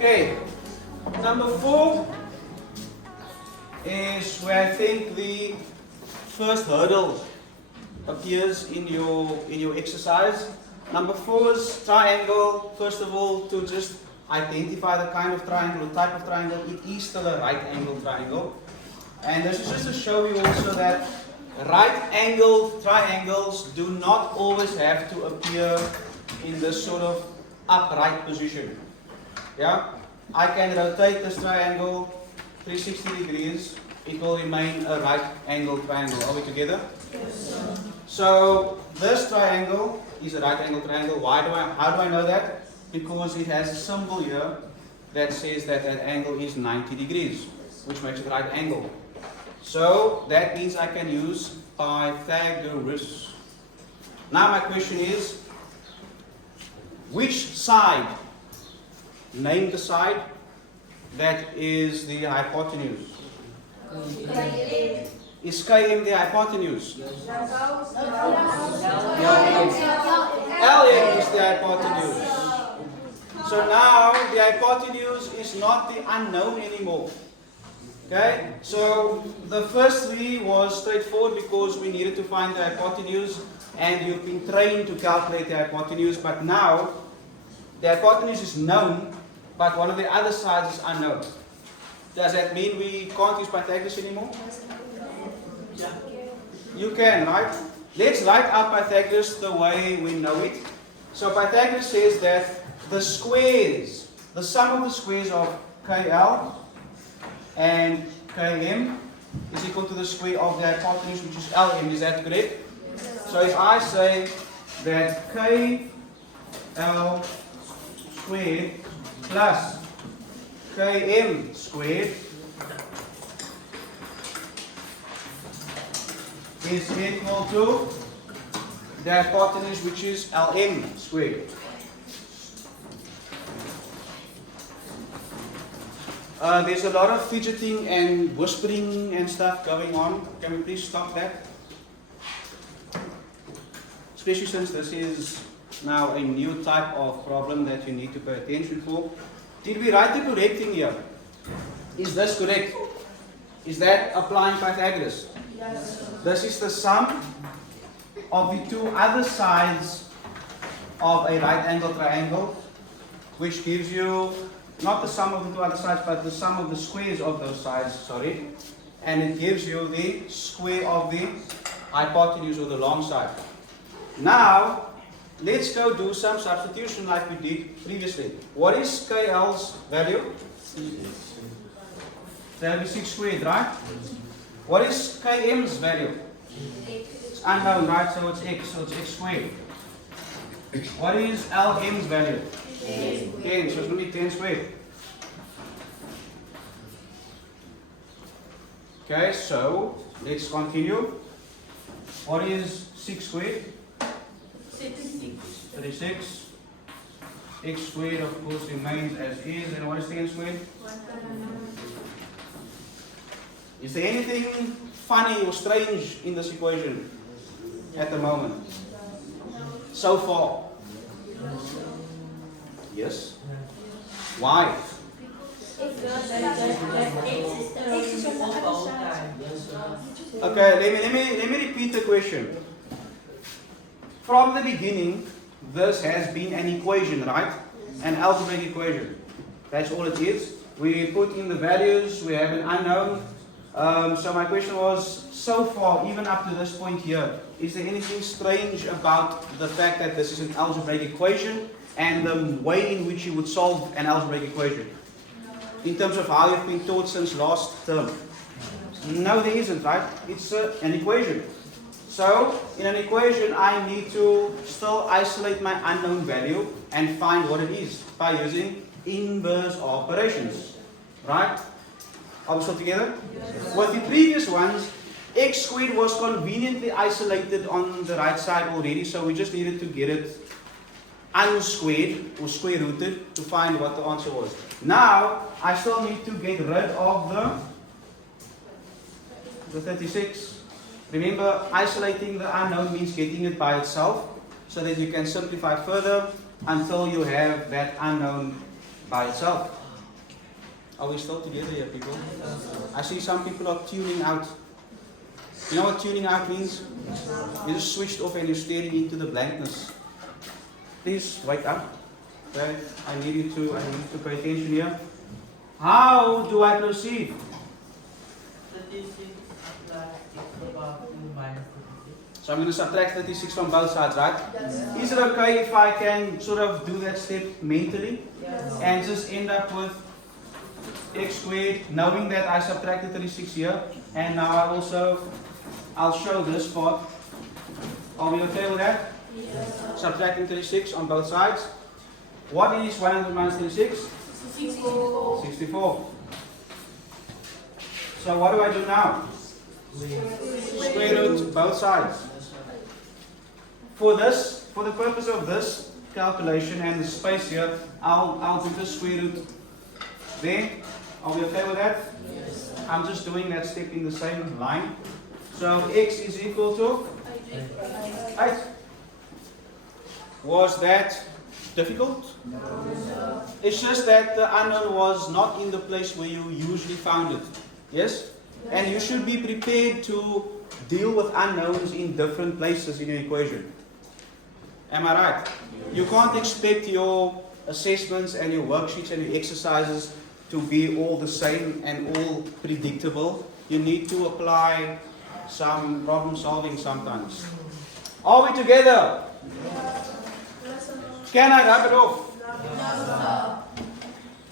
Okay, number 4 is where I think the first hurdle appears in your exercise. Number 4 is triangle. First of all, to just identify the kind of triangle, the type of triangle, it is still a right angle triangle. And this is just to show you also that right angled triangles do not always have to appear in this sort of upright position. Yeah, I can rotate this triangle 360 degrees. It will remain a right angled triangle. Are we together? Yes. So this triangle is a right angle triangle. How do I know that? Because it has a symbol here that says that that angle is 90 degrees, which makes it a right angle. So that means I can use Pythagoras. Now my question is, which side? Name the side that is the hypotenuse. Is Km the hypotenuse? Lm is the hypotenuse. So now the hypotenuse is not the unknown anymore. Okay, so the first 3 was straightforward because we needed to find the hypotenuse and you've been trained to calculate the hypotenuse, but now the hypotenuse is known, but one of the other sides is unknown. Does that mean we can't use Pythagoras anymore? Yeah. You can, right? Let's write out Pythagoras the way we know it. So Pythagoras says that the squares, the sum of the squares of KL and Km is equal to the square of the hypotenuse, which is Lm. Is that correct? So if I say that KL squared plus Km squared is equal to the hypotenuse, which is Lm squared. There's a lot of fidgeting and whispering and stuff going on. Can we please stop that? Especially since this is now a new type of problem that you need to pay attention for. Did we write the correct thing here? Is this correct? Is that applying Pythagoras? Yes. This is the sum of the 2 other sides of a right angle triangle, which gives you not the sum of the 2 other sides, but the sum of the squares of those sides, sorry. And it gives you the square of the hypotenuse or the long side. Now, let's go do some substitution like we did previously. What is KL's value? That will be 6 squared, right? What is Km's value? It's unknown, right? So it's x, so it's x squared. What is Lm's value? 10, so it's going to be 10 squared. Okay, so let's continue. What is 6 squared? 36. X squared, of course, remains as is. And what is 10 squared? Is there anything funny or strange in this equation at the moment? So far? Yes? Why? Okay, let me repeat the question. From the beginning, this has been an equation, right? An algebraic equation. That's all it is. We put in the values, we have an unknown. So my question was, so far, even up to this point here, is there anything strange about the fact that this is an algebraic equation and the way in which you would solve an algebraic equation? In terms of how you've been taught since last term? No, there isn't, right? It's an equation. So, in an equation, I need to still isolate my unknown value and find what it is by using inverse operations. Right? Are we still together? Yes. With the previous ones, x squared was conveniently isolated on the right side already, so we just needed to get it unsquared or square rooted to find what the answer was. Now, I still need to get rid of the 36. Remember, isolating the unknown means getting it by itself so that you can simplify further until you have that unknown by itself. Are we still together here, people? I see some people are tuning out. You know what tuning out means? You just switched off and you're staring into the blankness. Please wake up. Okay? I need you to pay attention here. How do I proceed? 36 plus 6 about 2 minus 36. So I'm going to subtract 36 from both sides, right? Is it okay if I can sort of do that step mentally? And just end up with x squared, knowing that I subtracted 36 here, and now I'll show this part. Are we okay with that? Subtracting 36 on both sides. What is 100 minus 36? 64. So what do I do now? Square root both sides. For the purpose of this calculation and the space here, I'll do the square root there. Are we okay with that? Yes. I'm just doing that step in the same line. So x is equal to 8. Was that difficult? No. It's just that the unknown was not in the place where you usually found it. Yes? And you should be prepared to deal with unknowns in different places in your equation. Am I right? You can't expect your assessments and your worksheets and your exercises to be all the same and all predictable. You need to apply some problem solving sometimes. Are we together? Can I rub it off?